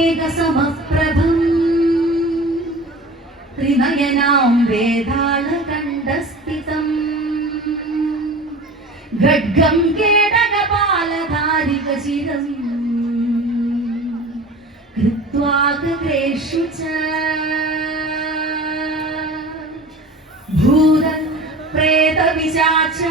കാളിമേഘസമപ്രഭം ത്രിനയനാം വേതാളകണ്ഠസ്ഥിതം ഖഡ്ഗം കേടകപാലധാരികശിരം കൃത്വാഗ്രേഷു ച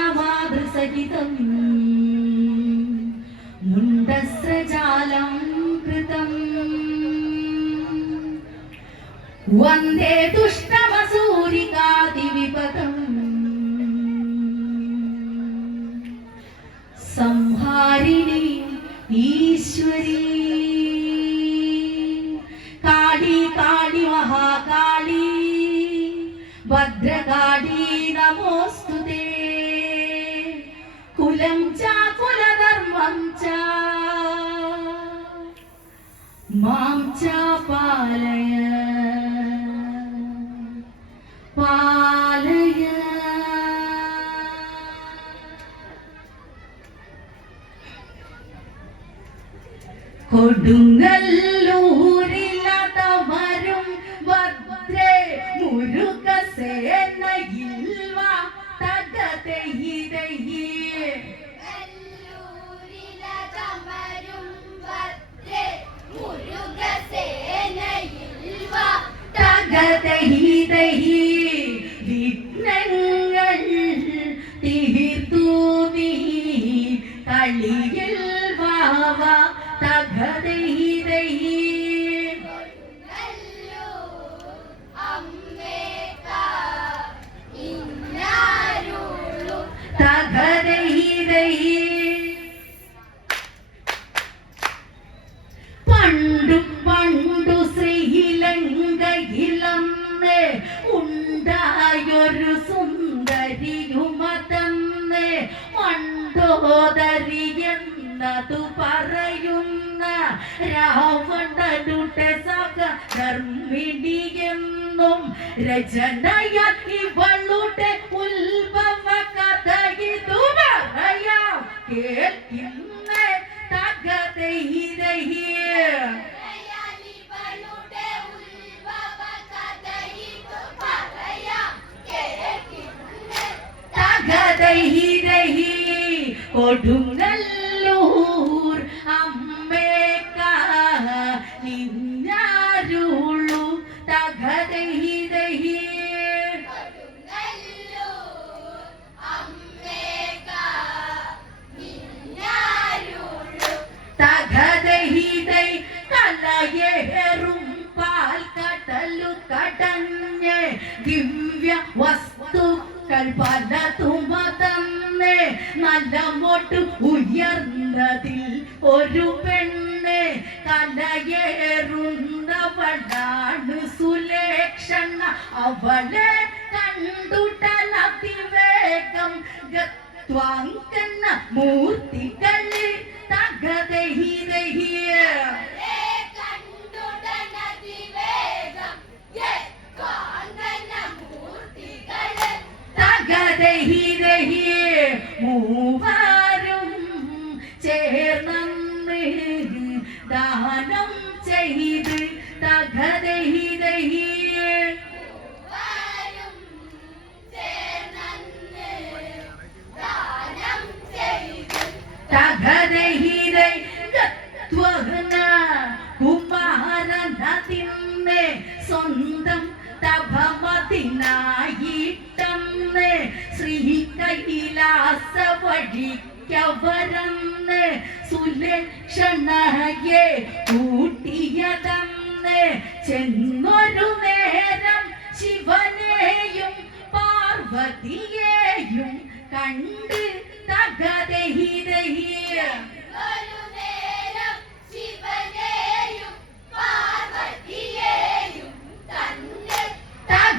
ഭൂതപ്രേതപിശാചമാതൃസഹിതം മുണ്ഡസ്രജാലം കൃതം വന്ദേ ദുഷ്ടമസൂരികാതിവിപദം സംഹാരിണി ഈശ്വരീ കാളി കാളി മഹാകാളി ഭദ്രകാളി നമോസ്തുതേ കുലം ച കുലധർമ്മം ച മാം ച പാലയ പാലയ. കൊടുങ്ങല്ലൂരിലതവരും ഭദ്രേ മുരുകസേനയിൽ വാ തകതയിരയേ തകതയിരയേ വിഘ്നങ്ങൾ തീർത്തു നീ കളിയിൽ വാവ തകതയിരയേ തകതയിരയേ. പണ്ടു പണ്ടു ശ്രീലങ്കയിലന്ന് ഉണ്ടായൊരു സുന്ദരിയുമതന്ന് മണ്ടോദരിയെന്നതു പറയുന്ന രാവണനുടെ സഹധർമ്മിണിയെന്നും രചനയാൽ ഇവളുടെ ഉത്ഭവ കഥ ഇതു പറയാം കേൾക്കുന്ന തകതയിരയേ. തകതയിരയേ കൊടുങ്ങല്ലൂർ അമ്മേക്ക നിന്നാരുളു തകതയിരയേ. തകതയിരയേ കലയേറും പാൽക്കടലു കടഞ്ഞ് ദിവ്യ വസ്തുക്കൾ പലതുമതന്ന് നല്ലമോട്ട് ഉയർന്നതിൽ ഒരു പെണ്ണ് കലയേറുന്നവളാണ് സുലേക്ഷണ. അവളെ കണ്ടുടനതിവേഗം ഗത്വാങ്കന്ന മൂർത്തികള് തകതയിരയേ. തകതയിരയേ മൂവരും ചേർന്ന് ദാനം ചെയ്ത് തകതയിരയേ. തകതയിരയേ ഗത്വഹന കുമാരനതിന്ന് സ്വന്തം തപമതിനായിട്ടന്ന് ശ്രീ കൈലാസ വഴിക്കവരന്ന് സുലക്ഷണയെ കൂട്ടിയതന്ന് ചെന്നൊരു നേരം ശിവനെയും പാർവതിയെയും കണ്ട് തകതയിരയേ.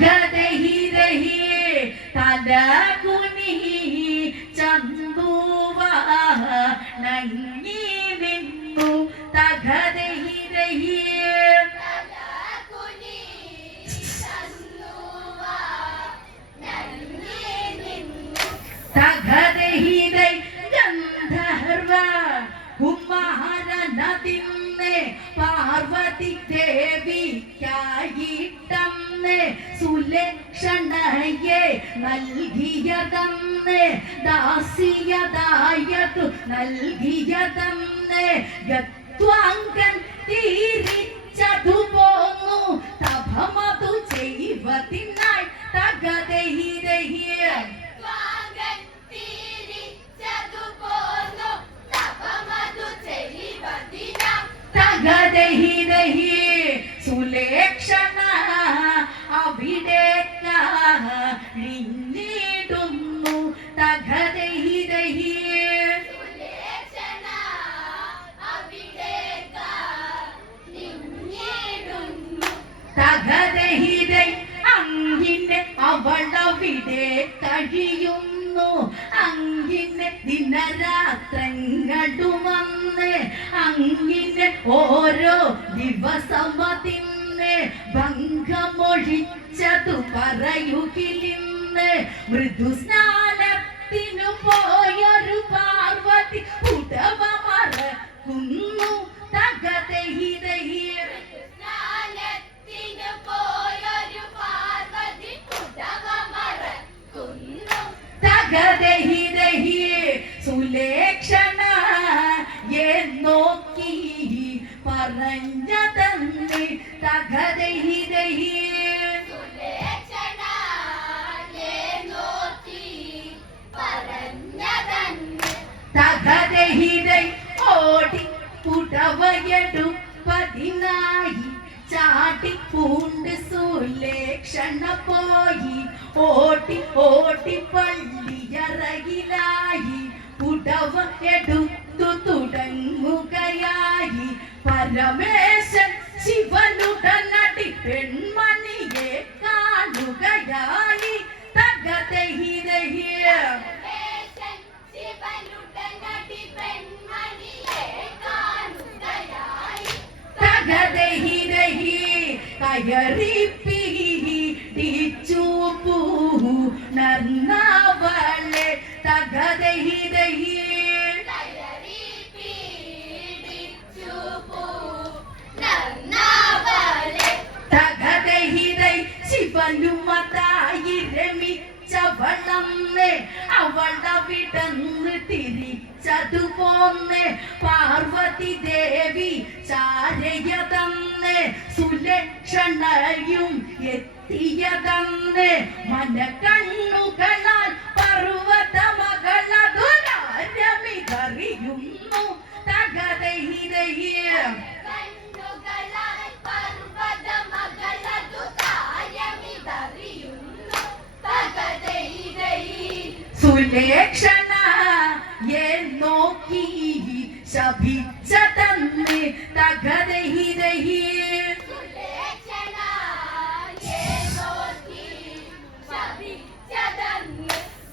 തകതയിരയേ തലകുനി ചന്തുവ നങ്ങി നിന്നു തകതയിരയേ. തലകുനി ചന്തുവ നങ്ങി നൽകിയതന്ന് ദാസിയതായതു നൽകിയതന്ന് ഗത്വാങ്കൻ തിരിച്ചതു പോന്നു തപമതു ചെയ്വതിനായി തകതൈരഹിയ തകതൈരഹി സുലേക്ഷണ അവിടേക്കിടുന്നു തകതൈരഹി തകതൈരൈ അങ്ങിനെ അവളവിടെ കഴിയുന്നു അങ്ങിനെ ദിനരാത്രങ്ങളുവന്ന് അങ്ങിനെ ഓരോ ദിവസമതിന്ന് ഭംഗമൊഴിച്ചതു പറയുകിലിന്ന് മൃദുസ്നാനത്തിനു പോയൊരു പാർവതി ഉടവ മറക്കുന്നു തകതൈരഹി തകതൈരഹി സുലേക്ഷണ നോക്കി പറഞ്ഞതന്ന് തകതൈരഹി തകതൈരൈ ഓടി പുടവയെടുപ്പതിനായി ചാട്ടിപ്പൂണ്ട് സുലേക്ഷണ പോയി ഓട്ടി ഓട്ടി പള്ളിയറയിലായി പുടവ എടുത്തു തുടങ്ങുകയായി പരമേശൻ ശിവനുടനടി പെൺമണിയെ കാണുകയായി തകതൈരഹി തകതൈരഹി കയറി പീഡിച്ചു പൂണർന്നവളെ തകതൈരഹി തകതൈരൈ ശിവനുമതായി രമിച്ചവളന്ന് അവളവിടന്ന് തിരിച്ചതു പോന്ന് പാർവതി ദേവി ചാരയതന്ന് സുലക്ഷണയും എത്തിയതന്ന് മനക്കണ്ണുകളാൽ പർവ്വതമകളതുരമിതറിയുന്നു തകതൈരഹി സുലേക്ഷണ നോക്കി ശപിച്ചതന്ന് തകതൈരഹി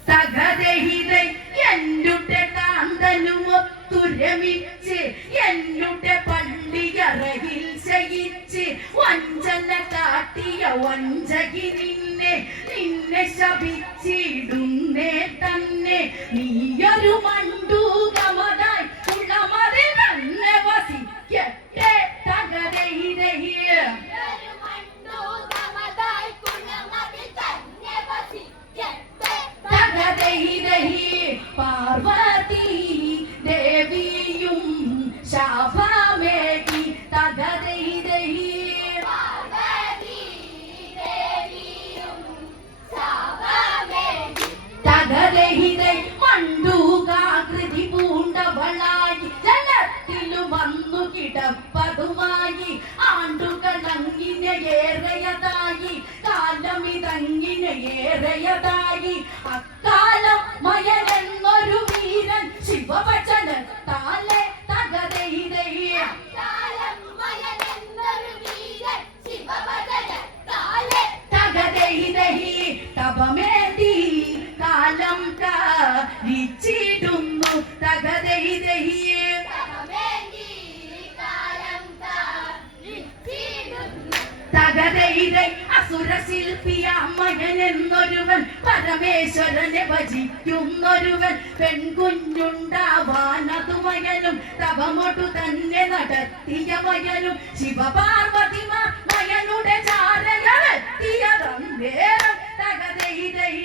തകതൈരൈ എന്നുടെ കാന്തനുമൊത്തു രമിച്ച് എന്നുടെ പള്ളിയറയിൽ ശയിച്ച് വഞ്ചന കാട്ടിയ വഞ്ചകി നിന്നെ ശപിച്ചിടുന്നേ തന്നെ നീയൊരു മണ്ടൂകമതായി ഉള്ളമതിൽ തന്നെ വസിക്കട്ടെ തകതൈരഹി തകതൈരഹി പാർവതി ദേവിയും ശാപമേകി തകതൈരഹി തകതൈരൈ മണ്ടൂകാകൃതി പൂണ്ടവളായി ജലത്തിലു വന്നു കിടപ്പതുമായി ആണ്ടുകളങ്ങിനെയേറെയതായി കാലമിതങ്ങിനെയേറെയതായി അക്കാലം മയനെന്നൊരു വീരൻ ശിവവചനത്താലെ തകതൈരൈ തകതൈരഹി തപമേന്തി കാലം കാരിച്ചിടുന്നു തകതൈരഹി തകതൈരൈ അസുരശില്പിയാമയനെന്നൊരുവൻ പരമേശ്വരനെ ഭജിക്കുന്നൊരുവൻ പെൺകുഞ്ഞുണ്ടാവാനതു മകനും തപമൊട്ടു തന്നെ നടത്തിയ മകനും ശിവപാർവതിമ മകനുടെ ചാരകളെത്തിയതന്നേരം തകതൈരൈ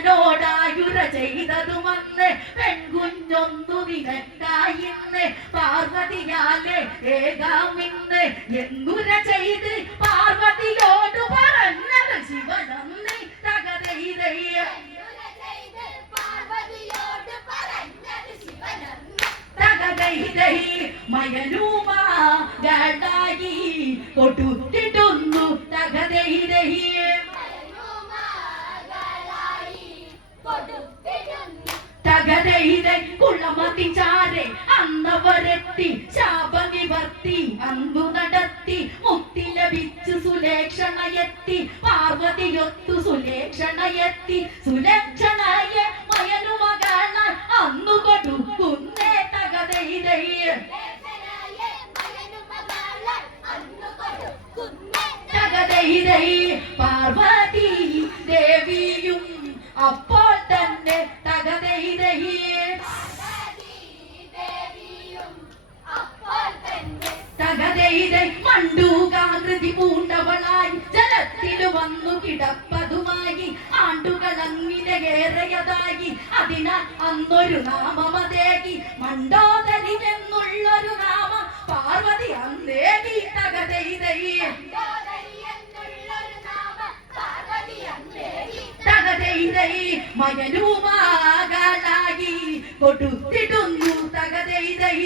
മകനോടായുര ചെയ്തതുമന്ന് പെൺകുഞ്ഞൊന്നു നിനക്കായിന്ന് പാർവതിയാലെ ഏകാമിന്ന് എന്നുര ചെയ്ത് പാർവതിയോട് പറഞ്ഞത് ശിവനന്ദി തകതൈതയ്യ തകതൈതൈ മയനുമായി കൊടുത്തിട്ടൊന്നു തകതൈതൈ തകതൈതൈ കുളമതി ചാരെ അന്നവരെത്തി ശാപനിവർത്തി അന്നു നടത്തി മുക്തി ലഭിച്ചു സുലേക്ഷണയെത്തി പാർവതിയൊത്തു സുലേക്ഷണയെത്തി സുലക്ഷണയെ മയനുമകളാൽ അന്നു കൊടുക്കുന്നേ തകതൈതൈ തകതൈതൈ പാർവതി ദേവിയും അപ്പോൾ തന്നെ തകതൈതൈ തകതൈതൈ മണ്ടൂകാകൃതി പൂണ്ടവളായി ജലത്തിലു വന്നു കിടപ്പതുമായി ആണ്ടുകൾ അങ്ങിനെ ഏറെയതായി അതിനാൽ അന്നൊരു നാമമതേകി മണ്ടോദരി എന്നുള്ളൊരു നാമം പാർവതി അന്നേകി തകതൈതൈ തകതൈതൈ മയനുമാകാനായി കൊടുത്തിടുന്നു തകതൈതൈ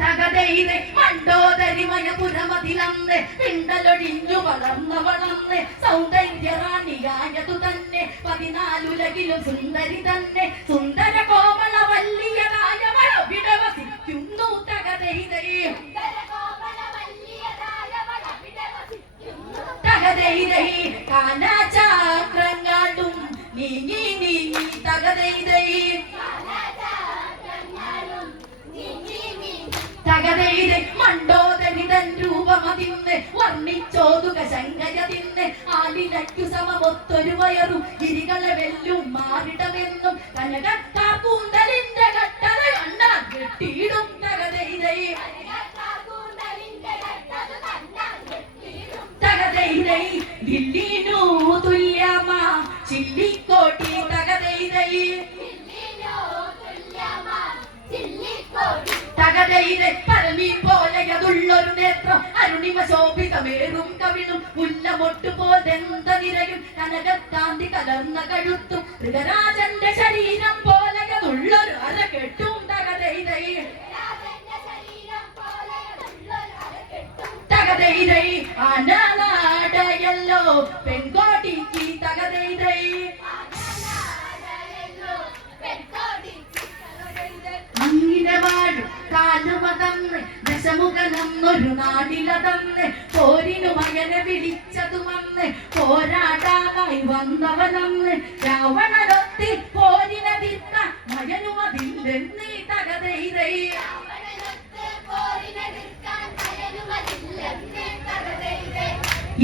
തകതൈതൈ മണ്ടോദരിമയ പുരമതിലന്ന് പിണ്ടലൊടിഞ്ഞു വളർന്ന് സൗന്ദര്യറാണിയായതു തന്നെ 14 ഉലകിലും സുന്ദരി തന്നെ സുന്ദര കോമള വല്ലിയതായവളവിടെ വസിക്കുന്നു തകതൈതൈ തകതൈതൈ കാനചക്രങ്ങളും നീങ്ങി നീങ്ങി തകതൈതൈ തകതൈതൈ മണ്ടോദരി തൻ രൂപമതിന്ന് വർണ്ണിച്ചോതുക ശങ്കരതിന്ന് ആലിനയ്ക്കു സമമൊത്തൊരു വയറും ഗിരികളെ വെല്ലും മാറിടമെന്നും കനകക്കാർക്കൂന്തലിന്റെ കട്ടത കണ്ടാൽ കെട്ടിയിടും തകതൈതൈ തകതൈതൈ ദില്ലിനു തുല്യമാ ചില്ലിക്കോട്ടി തകതൈതൈ തകതൈതൈ പരമി പോലെയതുള്ളൊരു നേത്രം അരുണിമ ശോഭിതമേറും കവിളും മുല്ലമൊട്ടുപോലെന്ത നിരയും കനകക്കാന്തി കലർന്ന കഴുത്തും ഋഗരാജന്റെ ശരീരം പോലെയതുള്ളൊരു അരകെട്ടും തകതൈതൈ തകതൈതൈ ആനനാടയല്ലോ പെൺകോട്ടിക്ക് തകതൈതൈ അങ്ങിനെ വാഴും കാലുമതന്ന് ദശമുഖനൊന്നൊരു നാടിലതന്ന് പോരിനു മകനെ വിളിച്ചതുമന്ന് പോരാടാനായി വന്നവനന്ന് രാവണനൊത്തി പോരിനെതിർക്കാൻ മയനുമതില്ലെന്ന് തകതൈതൈ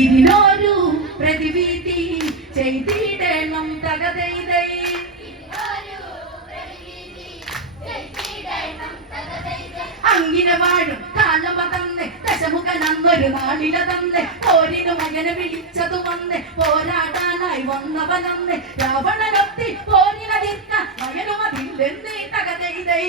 ഇതിനൊരു പ്രതിവിധി ചെയ്തിടണം തകതൈതൈ അങ്ങിനെ വാഴും കാലമതന്ന് ദശമുഖനന്നൊരു നാളിലതന്ന് പോരിനു മകനെ വിളിച്ചതു വന്ന് പോരാടാനായി വന്നവനന്ന് രാവണനൊത്തി പോരിനെതിർക്കാൻ മകനുമതില്ലെന്ന് തകതൈതൈ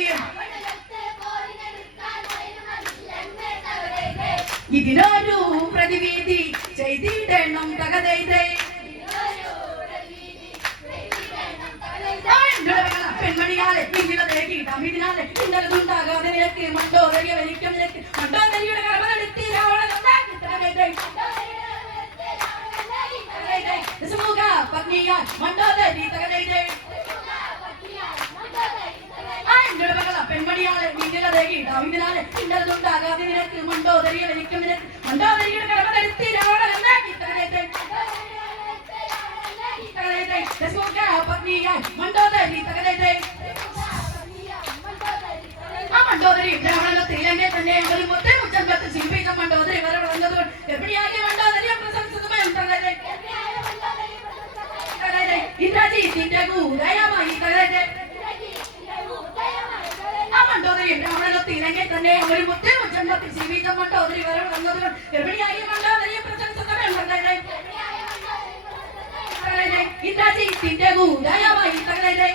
ഇതിനൊരു പ്രതിവിധി ചെയ്തിടണം തകതൈതൈ പെൺമണിയാലെ ഇതിനാലെ ഇന്നലതുണ്ടാകാതെ നിനക്ക് മണ്ടോദരിയ വലിക്കും നിനക്ക് മണ്ടോദരിയുടെ കർമ്മനെടുത്തി പത്നിയാൽ മണ്ടോദരി തകതൈതൈ പെൺമണിയാലെ വീട്ടിലതേകി ഇതിനാലെ ഇന്നലതുണ്ടാകാതെ നിനക്ക് മണ്ടോദരിയ വലിക്കും നിനക്ക് മണ്ടോദരിയുടെ കർമ്മനെടുത്തി പത്നിയാൽ മണ്ടോദരി തകതൈതൈ ആ മണ്ടോദരി ബ്രാഹ്മണത്തിലെ തന്നെ ഒരു മുത്തേ മുച്ചമ്പത്ത് ശില്പിച്ച മണ്ടോദരി വരെ വളർന്നത് എവിടെയാകെ മണ്ടോദരിയെ പ്രശംസിക്കുമ്പോൾ തകതൈതൈ ഇന്ദ്രജിത്തിന്റെ ഗൂഢയമായി തകതൈതൈ ആ മണ്ടോദരി ബ്രാഹ്മണത്തിലെ തന്നെ ഒരു മുത്തേ മുച്ചമ്പത്ത് ശില്പിച്ച മണ്ടോദരി വരെ വളർന്നത് എവിടെയാകെ മണ്ടോദരിയെ പ്രശംസിക്കുമ്പോൾ തകതൈതൈ ചീത്തിന്റെ കൂരായ വൈ തകലേ